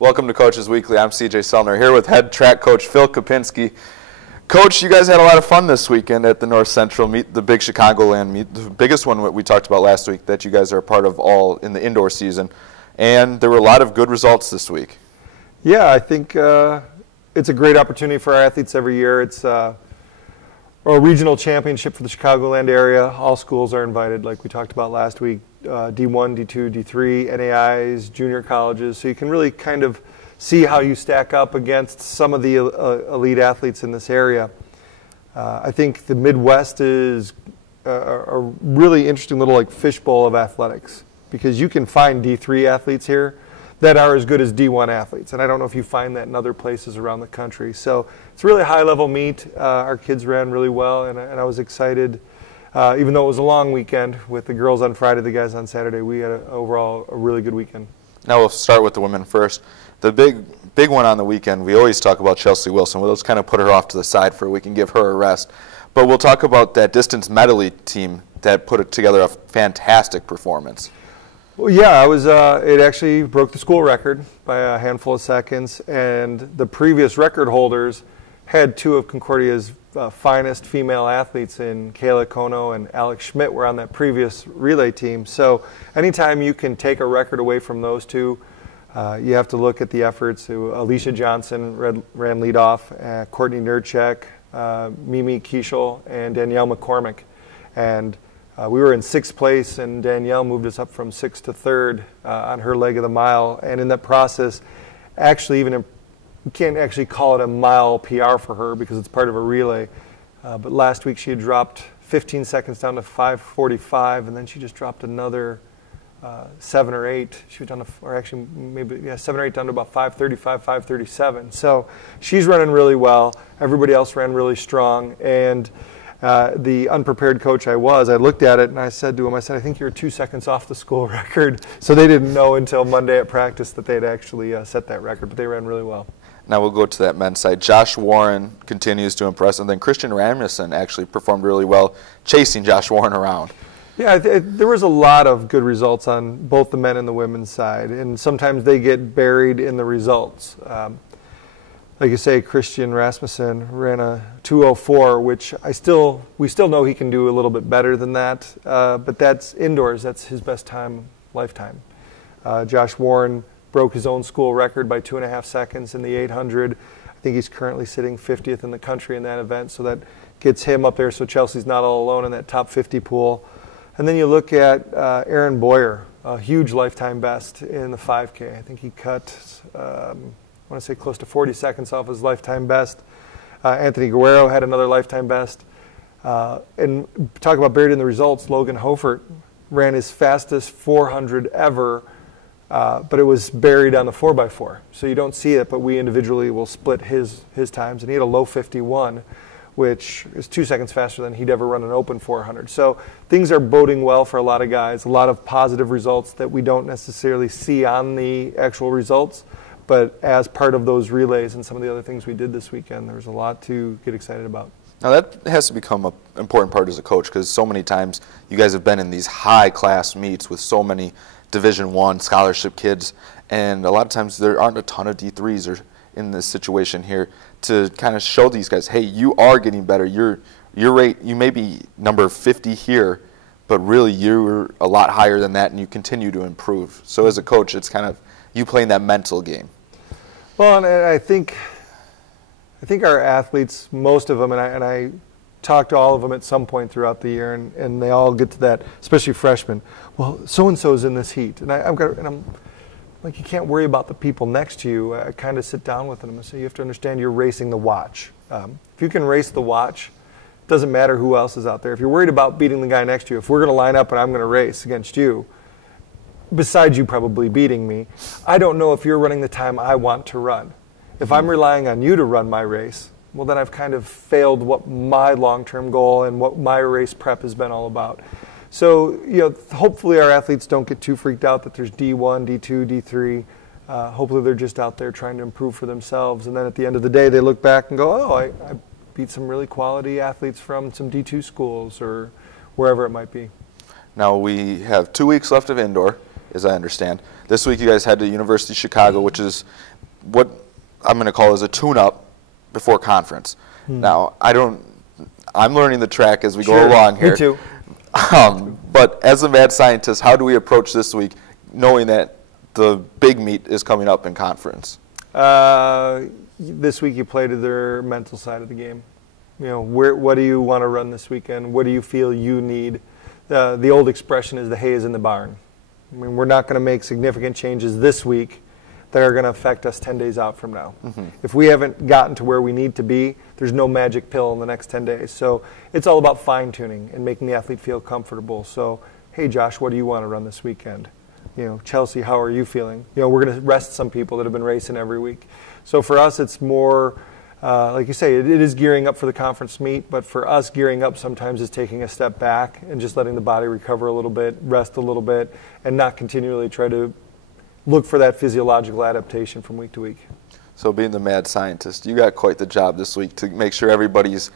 Welcome to Coach's Weekly. I'm CJ Selner here with head track coach Phil Kopinski. Coach, you guys had a lot of fun this weekend at the North Central meet, the big Chicagoland meet, the biggest one we talked about last week that you guys are a part of all in the indoor season. And there were a lot of good results this week. Yeah, I think it's a great opportunity for our athletes every year. It's a regional championship for the Chicagoland area. All schools are invited, like we talked about last week. D1, D2, D3, NAIs, junior colleges. So you can really kind of see how you stack up against some of the elite athletes in this area. I think the Midwest is a really interesting little like fishbowl of athletics, because you can find D3 athletes here that are as good as D1 athletes. And I don't know if you find that in other places around the country. So it's a really high-level meet. Our kids ran really well, and I was excited. Even though it was a long weekend with the girls on Friday, the guys on Saturday, we had overall a really good weekend. Now we'll start with the women first. The big one on the weekend, we always talk about Chelsea Wilson. We'll just kind of put her off to the side for a week and give her a rest. But we'll talk about that distance medley team that put together a fantastic performance. Well, yeah, it actually broke the school record by a handful of seconds, and the previous record holders had two of Concordia's finest female athletes in Kayla Kono and Alex Schmidt were on that previous relay team. So anytime you can take a record away from those two, you have to look at the efforts. Alicia Johnson ran leadoff, Courtney Nerdchek, Mimi Kieshel, and Danielle McCormick. And we were in 6th place, and Danielle moved us up from 6th to 3rd on her leg of the mile. And in that process, actually you can't actually call it a mile PR for her because it's part of a relay. But last week she had dropped 15 seconds down to 5:45, and then she just dropped another 7 or 8. She was down to, or actually maybe 7 or 8 down to about 5:35, 5:37. So she's running really well. Everybody else ran really strong, and the unprepared coach I looked at it and I said to him, I think you're 2 seconds off the school record. So they didn't know until Monday at practice that they'd actually set that record, but they ran really well. Now we'll go to that men's side. Josh Warren continues to impress, and then Christian Ramison actually performed really well, chasing Josh Warren around. Yeah, there was a lot of good results on both the men and the women's side, and sometimes they get buried in the results. Like you say, Christian Rasmussen ran a 2:04, which we still know he can do a little bit better than that, but that's indoors. That's his best time lifetime. Josh Warren broke his own school record by 2.5 seconds in the 800. I think he's currently sitting 50th in the country in that event, so that gets him up there so Chelsea's not all alone in that top 50 pool. And then you look at Aaron Boyer, a huge lifetime best in the 5K. I think he cut, I want to say close to 40 seconds off his lifetime best. Anthony Guerrero had another lifetime best. And talk about buried in the results, Logan Hofert ran his fastest 400 ever, but it was buried on the 4x4. So you don't see it, but we individually will split his times. And he had a low 51, which is 2 seconds faster than he'd ever run an open 400. So things are boding well for a lot of guys, a lot of positive results that we don't necessarily see on the actual results. But as part of those relays and some of the other things we did this weekend, there was a lot to get excited about. Now that has to become an important part as a coach, because so many times you guys have been in these high-class meets with so many Division I scholarship kids, and a lot of times there aren't a ton of D3s or in this situation here to kind of show these guys, hey, you are getting better. Your rate, you may be number 50 here, but really you're a lot higher than that, and you continue to improve. So as a coach, it's kind of you playing that mental game. Well, and I think our athletes, most of them, and I talk to all of them at some point throughout the year, and they all get to that, especially freshmen. Well, so-and-so's in this heat. And I'm like, you can't worry about the people next to you. I kind of sit down with them and say, you have to understand you're racing the watch. If you can race the watch, it doesn't matter who else is out there. If you're worried about beating the guy next to you, if we're going to line up and I'm going to race against you, besides you probably beating me, I don't know if you're running the time I want to run. If I'm relying on you to run my race, well, then I've kind of failed what my long-term goal and what my race prep has been all about. So, hopefully our athletes don't get too freaked out that there's D1, D2, D3. Hopefully they're just out there trying to improve for themselves. And then at the end of the day, they look back and go, oh, I beat some really quality athletes from some D2 schools or wherever it might be. Now we have 2 weeks left of indoor. as I understand. This week you guys had to University of Chicago, which is what I'm going to call as a tune-up before conference. Now, I'm learning the track as we go along here. Me too. But as a mad scientist, how do we approach this week knowing that the big meet is coming up in conference? This week you play to their mental side of the game. You know, what do you want to run this weekend? What do you feel you need? The old expression is the hay is in the barn. I mean, we're not going to make significant changes this week that are going to affect us 10 days out from now. If we haven't gotten to where we need to be, there's no magic pill in the next 10 days. So it's all about fine-tuning and making the athlete feel comfortable. So, hey, Josh, what do you want to run this weekend? You know, Chelsea, how are you feeling? You know, we're going to rest some people that have been racing every week. So for us, it's more, like you say, it is gearing up for the conference meet, but for us, gearing up sometimes is taking a step back and just letting the body recover a little bit, rest a little bit, and not continually try to look for that physiological adaptation from week to week. So being the mad scientist, you got quite the job this week to make sure everybody's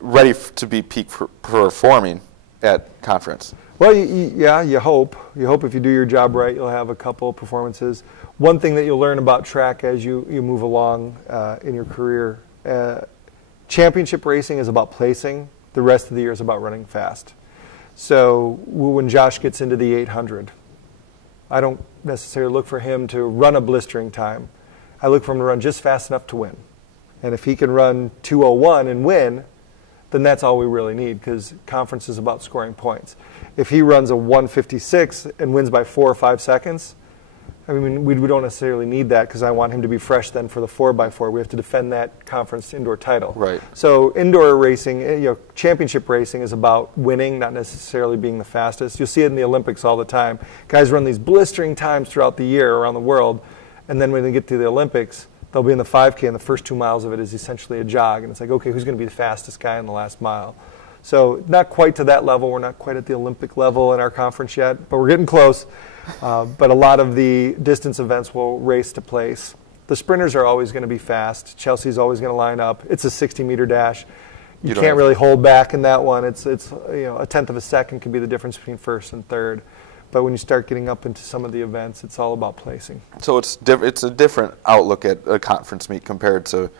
ready to be peak performing at conference. Well, yeah, you hope. You hope if you do your job right, you'll have a couple performances. One thing that you'll learn about track as you move along in your career, championship racing is about placing. The rest of the year is about running fast. So when Josh gets into the 800, I don't necessarily look for him to run a blistering time. I look for him to run just fast enough to win. And if he can run 2:01 and win, then that's all we really need, because conference is about scoring points. If he runs a 1:56 and wins by 4 or 5 seconds, I mean, we don't necessarily need that, because I want him to be fresh then for the 4x4. We have to defend that conference indoor title. Right. So indoor racing, you know, championship racing is about winning, not necessarily being the fastest. You'll see it in the Olympics all the time. Guys run these blistering times throughout the year around the world, and then when they get to the Olympics, they'll be in the 5K, and the first 2 miles of it is essentially a jog. And it's like, okay, who's going to be the fastest guy in the last mile? So not quite to that level. We're not quite at the Olympic level in our conference yet, but we're getting close. But a lot of the distance events will race to place. The sprinters are always going to be fast. Chelsea's always going to line up. It's a 60-meter dash. You can't really hold back in that one. It's you know, a tenth of a second can be the difference between first and third. But when you start getting up into some of the events, it's all about placing. So it's a different outlook at a conference meet compared to,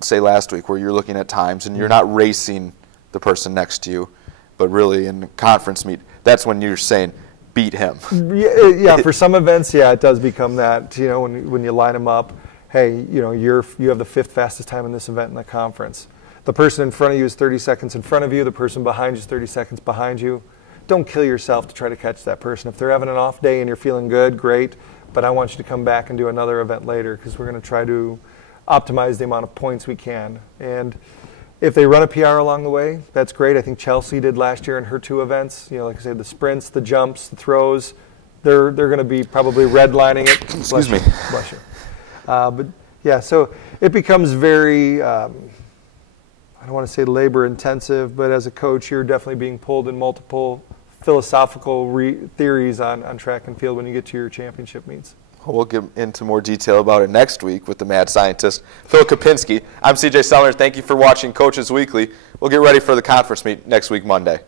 say, last week, where you're looking at times and you're not racing the person next to you, but really in the conference meet, that's when you're saying, beat him. Yeah, for some events, yeah, it does become that. You know, when you line them up, hey, you know, you have the 5th fastest time in this event in the conference. The person in front of you is 30 seconds in front of you. The person behind you is 30 seconds behind you. Don't kill yourself to try to catch that person. If they're having an off day and you're feeling good, great. But I want you to come back and do another event later, because we're going to try to optimize the amount of points we can. And if they run a PR along the way, that's great. I think Chelsea did last year in her 2 events. You know, like I said, the sprints, the jumps, the throws, they're going to be probably redlining it. Excuse me. Bless you. But yeah, so it becomes very, I don't want to say labor intensive, but as a coach, you're definitely being pulled in multiple philosophical theories on track and field when you get to your championship meets. We'll get into more detail about it next week with the mad scientist, Phil Kopinski. I'm CJ Sellner. Thank you for watching Coaches Weekly. We'll get ready for the conference meet next week, Monday.